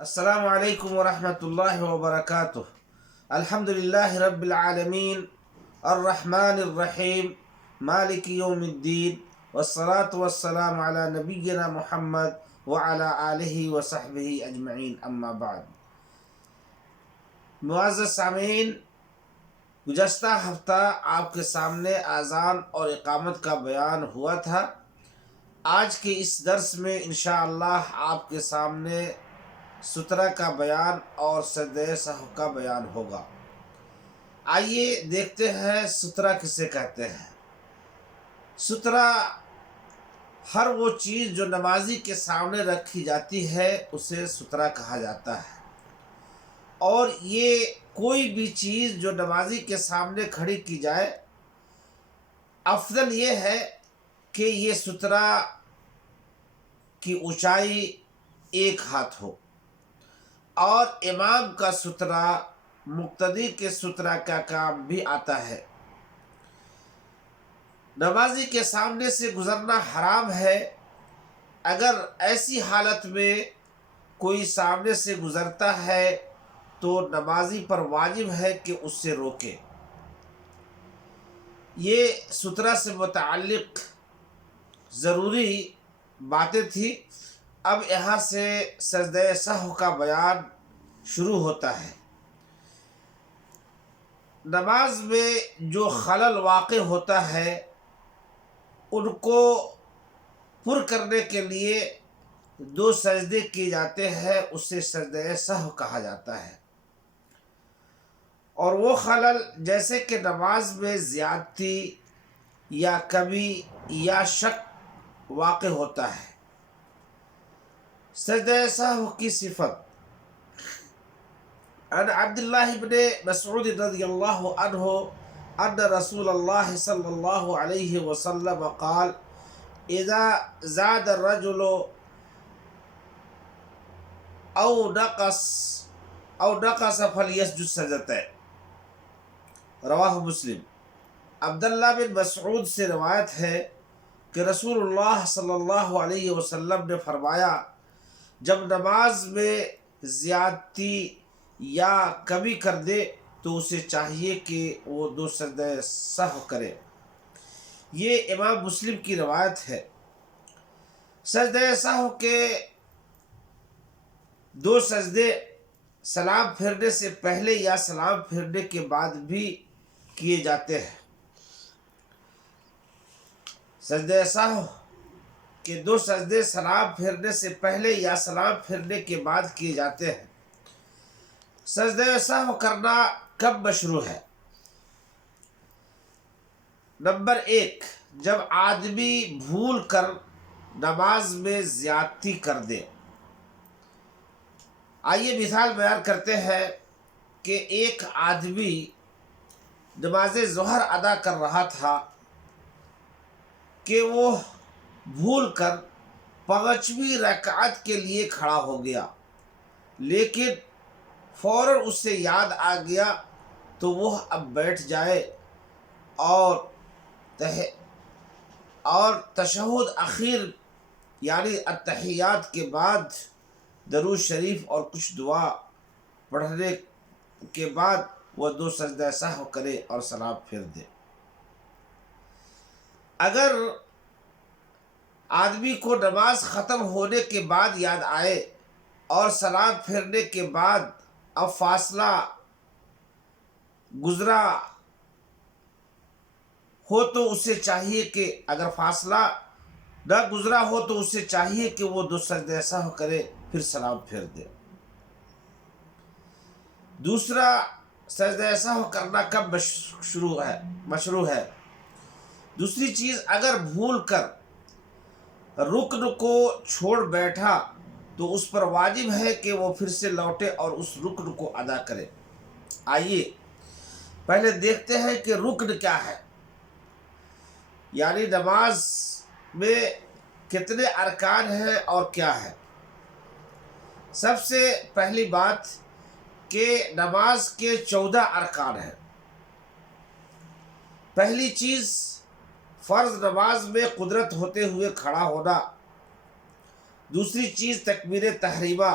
السلام علیکم ورحمۃ اللہ وبرکاتہ۔ الحمدللہ رب العالمین الرحمن الرحیم مالک یوم الدین والصلاة والسلام علی نبینا محمد وعلی آلہ وصحبہ اجمعین، اما بعد۔ معزز سامعین، گزشتہ ہفتہ آپ کے سامنے اذان اور اقامت کا بیان ہوا تھا۔ آج کے اس درس میں انشاءاللہ آپ کے سامنے سترہ کا بیان اور سجدہ سہو کا بیان ہوگا۔ آئیے دیکھتے ہیں سترہ کسے کہتے ہیں۔ سترہ ہر وہ چیز جو نمازی کے سامنے رکھی جاتی ہے اسے سترہ کہا جاتا ہے، اور یہ کوئی بھی چیز جو نمازی کے سامنے کھڑی کی جائے، افضل یہ ہے کہ یہ سترہ کی اونچائی 1 ہاتھ ہو، اور امام کا سترہ مقتدی کے سترہ کا کام بھی آتا ہے۔ نمازی کے سامنے سے گزرنا حرام ہے۔ اگر ایسی حالت میں کوئی سامنے سے گزرتا ہے تو نمازی پر واجب ہے کہ اس سے روکے۔ یہ سترہ سے متعلق ضروری باتیں تھیں۔ اب یہاں سے سجدہ سہو کا بیان شروع ہوتا ہے۔ نماز میں جو خلل واقع ہوتا ہے ان کو پر کرنے کے لیے 2 سجدے کیے جاتے ہیں، اسے سجدہ سہو کہا جاتا ہے۔ اور وہ خلل جیسے کہ نماز میں زیادتی یا کمی یا شک واقع ہوتا ہے۔ سجدہ سہو کی صفت: عن عبداللہ بن مسعود رضی اللہ عنہ ان رسول اللہ صلی اللہ علیہ وسلم قال: اذا زاد الرجل او نقص فلیسجد سجدتین۔ رواہ مسلم۔ عبداللہ بن مسعود سے روایت ہے کہ رسول اللہ صلی اللہ علیہ وسلم نے فرمایا، جب نماز میں زیادتی یا کمی کر دے تو اسے چاہیے کہ وہ 2 سجدہ سہو کرے۔ یہ امام مسلم کی روایت ہے۔ سجدہ سہو کے 2 سجدے سلام پھیرنے سے پہلے یا سلام پھیرنے کے بعد بھی کیے جاتے ہیں۔ سجدہ سہو کے 2 سجدے سلام پھیرنے سے پہلے یا سلام پھیرنے کے بعد کیے جاتے ہیں۔ سجدہ سہو کرنا کب مشروع ہے؟ نمبر 1، جب آدمی بھول کر نماز میں زیادتی کر دے۔ آئیے مثال بیان کرتے ہیں کہ ایک آدمی نماز ظہر ادا کر رہا تھا کہ وہ بھول کر 5ویں رکعت کے لیے کھڑا ہو گیا، لیکن فوراً اس سے یاد آ گیا تو وہ اب بیٹھ جائے اور تشہد اخیر یعنی التحیات کے بعد درود شریف اور کچھ دعا پڑھنے کے بعد وہ 2 سجدہ سہو کرے اور سلام پھیر دے۔ اگر آدمی کو نماز ختم ہونے کے بعد یاد آئے اور سلام پھیرنے کے بعد اب فاصلہ گزرا ہو تو اسے چاہیے کہ اگر فاصلہ نہ گزرا ہو تو اسے چاہیے کہ وہ 2 سجدہ سہو کرے، پھر سلام پھیر دے۔ دوسرا، سجدہ سہو کرنا کب مشروع ہے؟ دوسری چیز، اگر بھول کر رکن کو چھوڑ بیٹھا تو اس پر واجب ہے کہ وہ پھر سے لوٹے اور اس رکن کو ادا کرے۔ آئیے پہلے دیکھتے ہیں کہ رکن کیا ہے، یعنی نماز میں کتنے ارکان ہیں اور کیا ہے۔ سب سے پہلی بات کہ نماز کے 14 ارکان ہیں۔ پہلی چیز، فرض نماز میں قدرت ہوتے ہوئے کھڑا ہونا۔ دوسری چیز تکبیر تحریمہ۔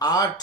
8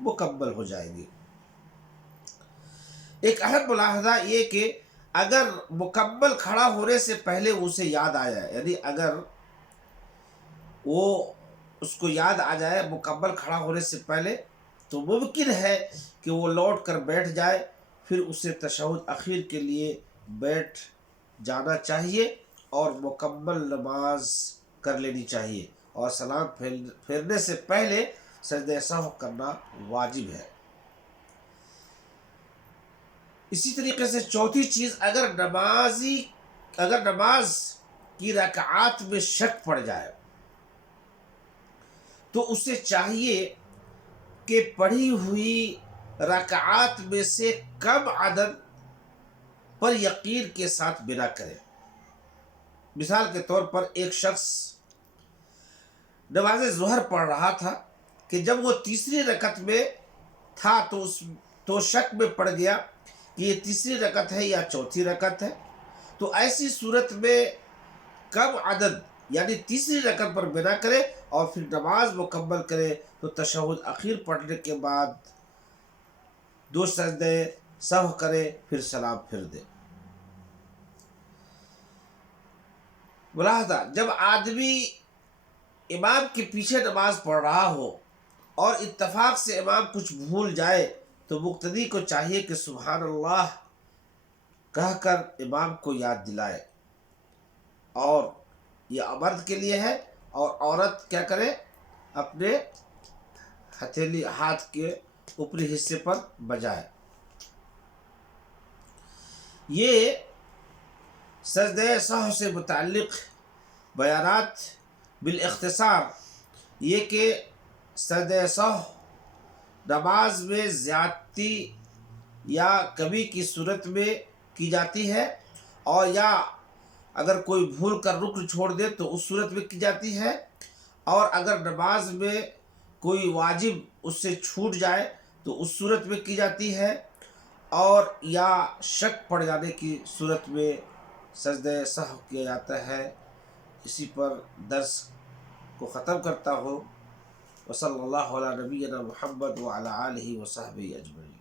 مکمل ہو جائیں گی۔ ایک اہم ملاحظہ یہ کہ اگر مکمل کھڑا ہونے سے پہلے اسے یاد آ جائے، یعنی اگر وہ اس کو یاد آ جائے مکمل کھڑا ہونے سے پہلے، تو ممکن ہے کہ وہ لوٹ کر بیٹھ جائے، پھر اسے تشہد اخیر کے لیے بیٹھ جانا چاہیے اور مکمل نماز کر لینی چاہیے، اور سلام پھیرنے سے پہلے سجدہ سہو کرنا واجب ہے۔ اسی طریقے سے چوتھی چیز، اگر نماز کی رکعات میں شک پڑ جائے تو اسے چاہیے کہ پڑھی ہوئی رکعات میں سے کم عدد پر یقین کے ساتھ بنا کرے۔ مثال کے طور پر ایک شخص نماز ظہر پڑھ رہا تھا کہ جب وہ تیسری رکعت میں تھا تو شک میں پڑ گیا کہ یہ تیسری رکعت ہے یا چوتھی رکعت ہے، تو ایسی صورت میں کم عدد یعنی تیسری رکعت پر بنا کرے اور پھر نماز مکمل کرے، تو تشہد اخیر پڑھنے کے بعد 2 سجدے سہو کرے، پھر سلام پھر دے۔ ملاحظہ، جب آدمی امام کے پیچھے نماز پڑھ رہا ہو اور اتفاق سے امام کچھ بھول جائے تو مقتدی کو چاہیے کہ سبحان اللہ کہہ کر امام کو یاد دلائے، اور یہ مرد کے لیے ہے، اور عورت کیا کرے، اپنے ہتھیلی ہاتھ کے اوپری حصے پر بجائے۔ یہ سجدہ سہو سے متعلق بیانات بالاختصار یہ کہ سجدہ سہو نماز میں زیادتی یا کمی کی صورت میں کی جاتی ہے، اور یا اگر کوئی بھول کر رکن چھوڑ دے تو اس صورت میں کی جاتی ہے، اور اگر نماز میں کوئی واجب اس سے چھوٹ جائے تو اس صورت میں کی جاتی ہے، اور یا شک پڑ جانے کی صورت میں سجدہ سہو کیا جاتا ہے۔ اسی پر درس کو ختم کرتا ہوں۔ وصلی اللہ علی نبینا محمد وعلی آلہ وصحبہ اجمعین۔